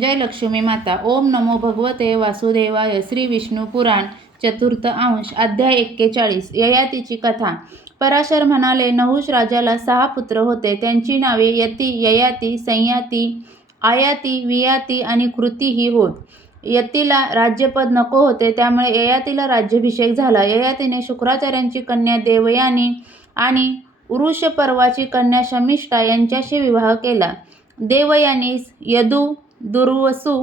जय लक्ष्मी माता. ओम नमो भगवते वासुदेवाय. श्री विष्णू पुराण चतुर्थ अंश अध्याय एक्केचाळीस. ययातीची कथा. पराशर म्हणाले नहुष राजाला सहा पुत्र होते. त्यांची नावे यती ययाती संयाती आयाती वियाती आणि कृती ही होत. यतीला राज्यपद नको होते. त्यामुळे ययातीला राज्याभिषेक झाला. ययातीने शुक्राचार्यांची कन्या देवयानी आणि उरुषपर्वाची कन्या शमिष्ठा यांच्याशी विवाह केला. देवयानीस यदू दुर्वसू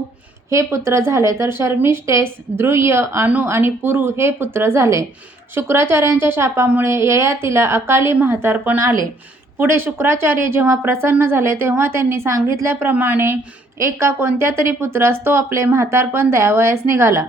हे पुत्र झाले. तर शर्मिष्ठेस ध्रुय अनु आणि पुरु हे पुत्र झाले. शुक्राचार्यांच्या शापामुळे ययातीला अकाली म्हातारपण आले. पुढे शुक्राचार्य जेव्हा प्रसन्न झाले तेव्हा त्यांनी सांगितल्याप्रमाणे एका कोणत्या तरी पुत्रास तो आपले म्हातारपण द्यावयास निघाला.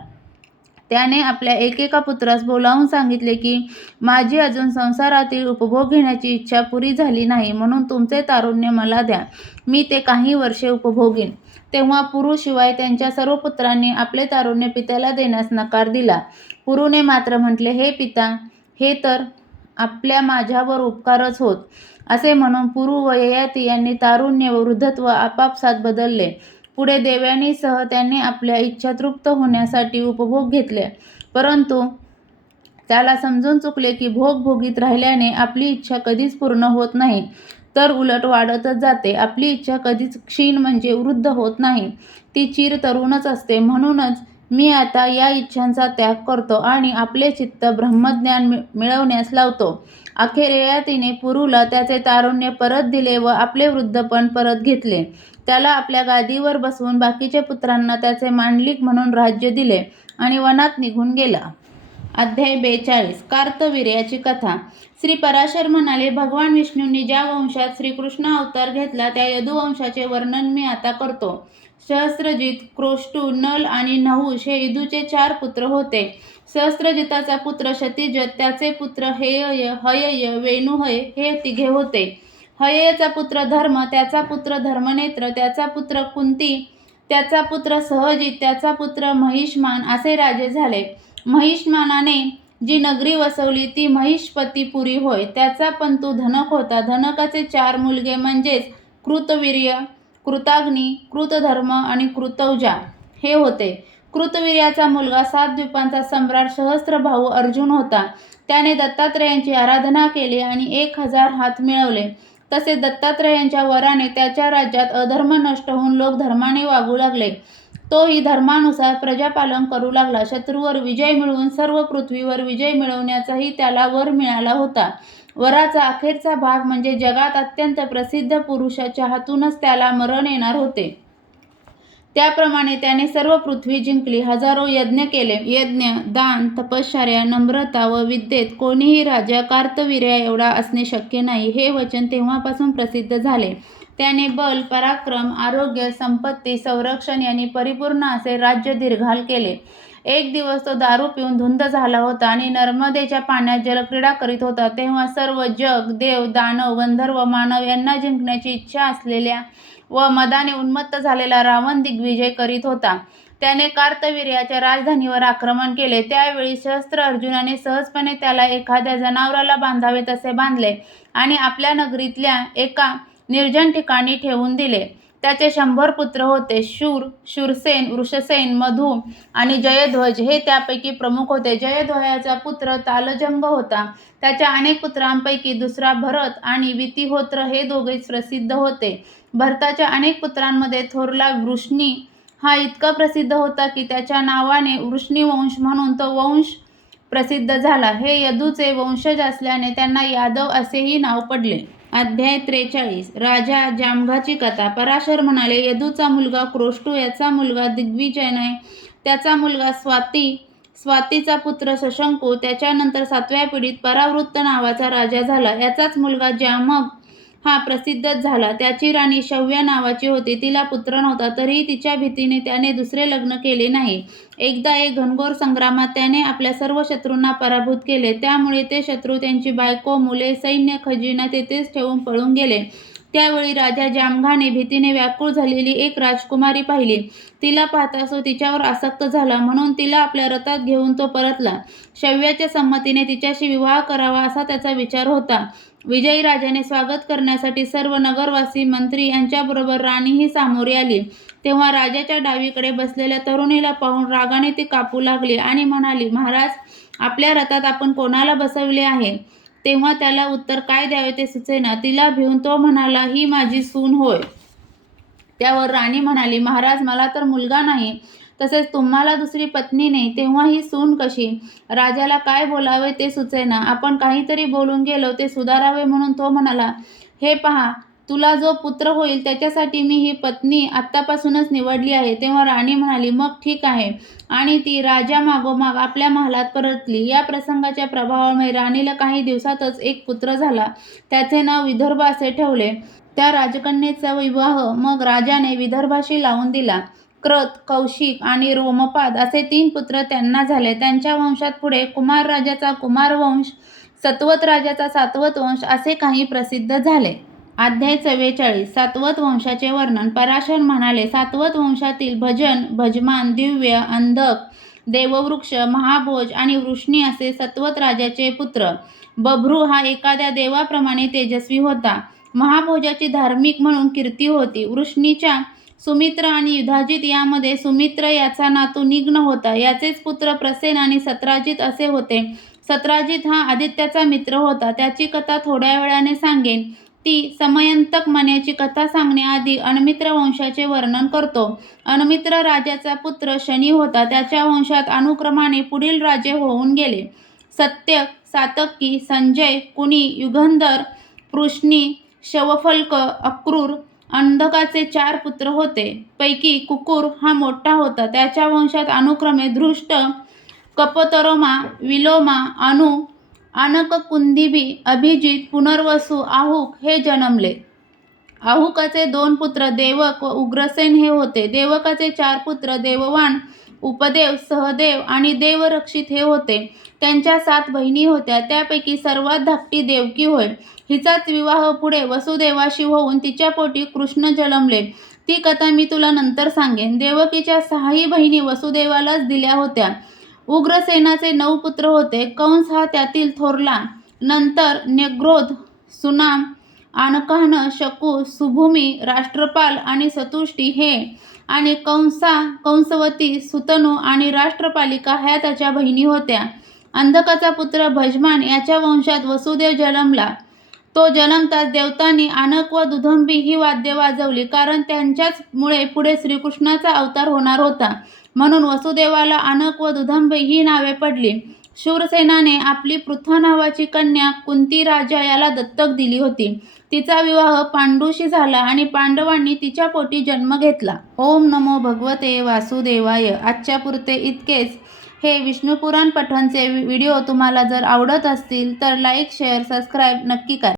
त्याने आपल्या एकेका पुत्रास बोलावून सांगितले की माझी अजून संसारातील उपभोग घेण्याची इच्छा पुरी झाली नाही म्हणून तुमचे तारुण्य मला द्या. मी ते काही वर्षे उपभोगीन. तेव्हा पुरुशिवाय त्यांच्या सर्व पुत्रांनी आपले तारुण्य पित्याला देण्यास नकार दिला. पुरुने मात्र म्हटले हे पिता हे तर आपल्या माझ्यावर उपकारच होत. असे म्हणून पुरु व ययाती यांनी तारुण्य व वृद्धत्व आपापसात बदलले. पुढे देव्यानीसह त्यांनी आपल्या इच्छा तृप्त होण्यासाठी उपभोग घेतले. परंतु त्याला समजून चुकले की भोग भोगीत राहिल्याने आपली इच्छा कधीच पूर्ण होत नाही. तर उलट वाढतच जाते. आपली इच्छा कधीच क्षीण म्हणजे वृद्ध होत नाही. ती चिर तरुणच असते. म्हणूनच मी आता या इच्छांचा त्याग करतो आणि आपले चित्त ब्रह्मज्ञान मिळवण्यास लावतो. अखेर ययातीने पुरूला त्याचे तारुण्य परत दिले व आपले वृद्धपण परत घेतले. त्याला आपल्या गादीवर बसवून बाकीच्या पुत्रांना त्याचे मांडलिक म्हणून राज्य दिले आणि वनात निघून गेला. अध्याय बेचाळीस. कार्तवीर्याची कथा. श्री पराशर म्हणाले भगवान विष्णूंनी ज्या वंशात श्रीकृष्ण अवतार घेतला त्या यदुवंशाचे वर्णन मी आता करतो. सहस्त्रजित क्रोष्टू नल आणि नहुष हे इदूचे चार पुत्र होते. सहस्त्रजिताचा पुत्र शतीजत त्याचे पुत्र हेय हयय वेणुहय हे तिघे होते. हययचा पुत्र धर्म त्याचा पुत्र धर्मनेत्र त्याचा पुत्र कुंती त्याचा पुत्र सहजित त्याचा पुत्र महिष्मान असे राजे झाले. महिष्मानाने जी नगरी वसवली ती महिष्पतीपुरी होय. त्याचा पंतू धनक होता. धनकाचे चार मुलगे म्हणजेच कृतवीर्य कृताग्नी कृतधर्म आणि कृतौजा हे होते. कृतवीर्याचा मुलगा सात द्वीपांचा सम्राट सहस्त्र भाऊ अर्जुन होता. त्याने दत्तात्रेयांची आराधना केली आणि एक हजार हात मिळवले. तसे दत्तात्रेयांच्या वराने त्याच्या राज्यात अधर्म नष्ट होऊन लोक धर्माने वागू लागले. तोही धर्मानुसार प्रजापालन करू लागला. शत्रूवर विजय मिळवून सर्व पृथ्वीवर विजय मिळवण्याचाही त्याला वर मिळाला होता. वराचा अखेरचा भाग म्हणजे जगात अत्यंत प्रसिद्ध पुरुषाच्या हातूनच त्याला मरण येणार होते. त्याप्रमाणे त्याने सर्व पृथ्वी जिंकली. हजारो यज्ञ केले. यज्ञ दान तपश्चर्या नम्रता व विद्येत कोणीही राजा कार्तवीर्या एवढा असणे शक्य नाही. हे वचन तेव्हापासून प्रसिद्ध झाले. त्याने बल पराक्रम आरोग्य संपत्ती संरक्षण यांनी परिपूर्ण असे राज्य दीर्घाल केले. एक दिवस तो दारू पिऊन धुंद झाला होता आणि नर्मदेच्या पाण्यात जलक्रीडा करीत होता तेव्हा सर्व जग देव दानव गंधर्व मानव यांना जिंकण्याची इच्छा असलेल्या व मदाने उन्मत्त झालेला रावण दिग्विजय करीत होता. त्याने कार्तवीर्याच्या राजधानीवर आक्रमण केले. त्यावेळी सहस्त्र अर्जुनाने सहजपणे त्याला एखाद्या जनावराला बांधावे तसे बांधले आणि आपल्या नगरीतल्या एका निर्जन ठिकाणी ठेवून दिले. त्याचे शंभर पुत्र होते. शूर शूरसेन वृषसेन मधू आणि जयध्वज हे त्यापैकी प्रमुख होते. जयध्वयाचा पुत्र तालजंग होता. त्याच्या अनेक पुत्रांपैकी दुसरा भरत आणि वितिहोत्र हे दोघेच प्रसिद्ध होते. भरताच्या अनेक पुत्रांमध्ये थोरला वृष्णी हा इतका प्रसिद्ध होता की त्याच्या नावाने वृष्णी वंश म्हणून तो वंश प्रसिद्ध झाला. हे यदूचे वंशज असल्याने त्यांना यादव असेही नाव पडले. अध्याय त्रेचाळीस. राजा जामघाची कथा. पराशर म्हणाले यदूचा मुलगा क्रोष्टू याचा मुलगा दिग्विजयनय त्याचा मुलगा स्वाती स्वातीचा पुत्र सशंकू त्याच्यानंतर सातव्या पिढीत परावृत्त नावाचा राजा झाला. याचाच मुलगा जामग हा प्रसिद्धच झाला. त्याची राणी शव्या नावाची होती. तिला पुत्र नव्हता तरीही तिच्या भीतीने त्याने दुसरे लग्न केले नाही. एकदा एक घनघोर संग्रामात त्याने आपल्या सर्व शत्रूंना पराभूत केले. त्यामुळे ते शत्रू त्यांची बायको मुले सैन्य खजिना तेथेच ठेवून पळून गेले. त्यावेळी राजा जामघाने भीतीने व्याकुळ झालेली एक राजकुमारी पाहिली. तिला पाहता तो तिच्यावर आसक्त झाला. म्हणून तिला आपल्या रथात घेऊन तो परतला. शव्याच्या संमतीने तिच्याशी विवाह करावा असा त्याचा विचार होता. विजयी राजाने स्वागत करण्यासाठी सर्व नगरवासी मंत्री यांच्याबरोबर राणीही सामोरी आली. तेव्हा राजाच्या डावीकडे बसलेल्या तरुणीला पाहून रागाने ती कापू लागली आणि म्हणाली महाराज आपल्या रथात आपण कोणाला बसवले आहे? तेव्हा त्याला उत्तर काय द्यावे ते सुचेना. तिला भिवून तो म्हणाला ही माझी सून होय. त्यावर राणी म्हणाली महाराज मला तर मुलगा नाही. तसेच तुम्हाला दुसरी पत्नी नाही. तेव्हा ही सून कशी? राजाला काय बोलावे ते सुचेना. आपण काहीतरी बोलून गेलो ते सुधारावे म्हणून तो म्हणाला हे पहा तुला जो पुत्र होईल त्याच्यासाठी मी ही पत्नी आत्तापासूनच निवडली आहे. तेव्हा राणी म्हणाली मग ठीक आहे. आणि ती राजा मागोमाग आपल्या महालात परतली. या प्रसंगाच्या प्रभावामुळे राणीला काही दिवसातच एक पुत्र झाला. त्याचे नाव विदर्भ असे ठेवले. त्या राजकन्येचा विवाह मग राजाने विदर्भाशी लावून दिला. क्रत कौशिक आणि रोमपाद असे तीन पुत्र त्यांना झाले. त्यांच्या वंशात पुढे कुमार राजाचा कुमार वंश सतवत राजाचा सातवत वंश असे काही प्रसिद्ध झाले. अध्याय चव्वेचाळीस सातवत वंशाचे वर्णन. पराशर म्हणाले सातवत वंशातील भजन भजमान दिव्य अंधक देववृक्ष महाभोज आणि वृष्णी असे सत्वत राजाचे पुत्र. बभ्रू हा एखाद्या देवाप्रमाणे तेजस्वी होता. महाभोजाची धार्मिक म्हणून कीर्ती होती. वृष्णीच्या सुमित्र आणि युधाजित यामध्ये सुमित्र याचा नातू निग्न होता. याचेच पुत्र प्रसेन आणि सत्राजित असे होते. सत्राजित हा आदित्याचा मित्र होता. त्याची कथा थोड्या वेळाने सांगेन. ती समयंतक मण्याची कथा सांगण्याआधी अनमित्र वंशाचे वर्णन करतो. अनमित्र राजाचा पुत्र शनी होता. त्याच्या वंशात अनुक्रमाने पुढील राजे होऊन गेले. सत्यक सातकी संजय कुणी युगंधर पृष्णी शवफल्क अक्रूर अंधकाचे चार पुत्र होते. पैकी कुकुर हा मोठा होता. त्याच्या वंशात अनुक्रमे धृष्ट कपतरोमा विलोमा अनु आनक कुंदिबी अभिजित पुनर्वसू आहुक हे जन्मले. आहुकाचे दोन पुत्र देवक व उग्रसेन हे होते. देवकाचे चार पुत्र देववान उपदेव सहदेव आणि देवरक्षित हे होते. त्यांच्या सात बहिणी होत्या. त्यापैकी सर्वात धाकटी देवकी होय. हिचाच विवाह पुढे वसुदेवाशी होऊन तिच्या पोटी कृष्ण जन्मले. ती कथा मी तुला नंतर सांगेन. देवकीच्या सहाही बहिणी वसुदेवालाच दिल्या होत्या. उग्रसेनाचे नऊ पुत्र होते. कंस हा त्यातील थोरला. नंतर न्यग्रोध सुनाम आनकान शकू सुभूमी राष्ट्रपाल आणि सतुष्टी हे आणि कंसा कंसवती सुतनू आणि राष्ट्रपालिका ह्या त्याच्या बहिणी होत्या. अंधकाचा पुत्र भजमान याच्या वंशात वसुदेव जन्मला. तो जन्मताच देवतांनी आनक व दुधंबी ही वाद्य वाजवली कारण त्यांच्याचमुळे पुढे श्रीकृष्णाचा अवतार होणार होता. म्हणून वसुदेवाला आनक व दुधंब ही नावे पडली. शूरसेनाने आपली पृथा नावाची कन्या कुंती राजा याला दत्तक दिली होती. तिचा विवाह पांडूशी झाला आणि पांडवांनी तिच्या पोटी जन्म घेतला. ओम नमो भगवते वासुदेवाय. आजच्या पुरते इतकेच. हे विष्णुपुराण पठणचे व्हिडिओ तुम्हाला जर आवडत असतील तर लाईक शेअर सबस्क्राईब नक्की करा.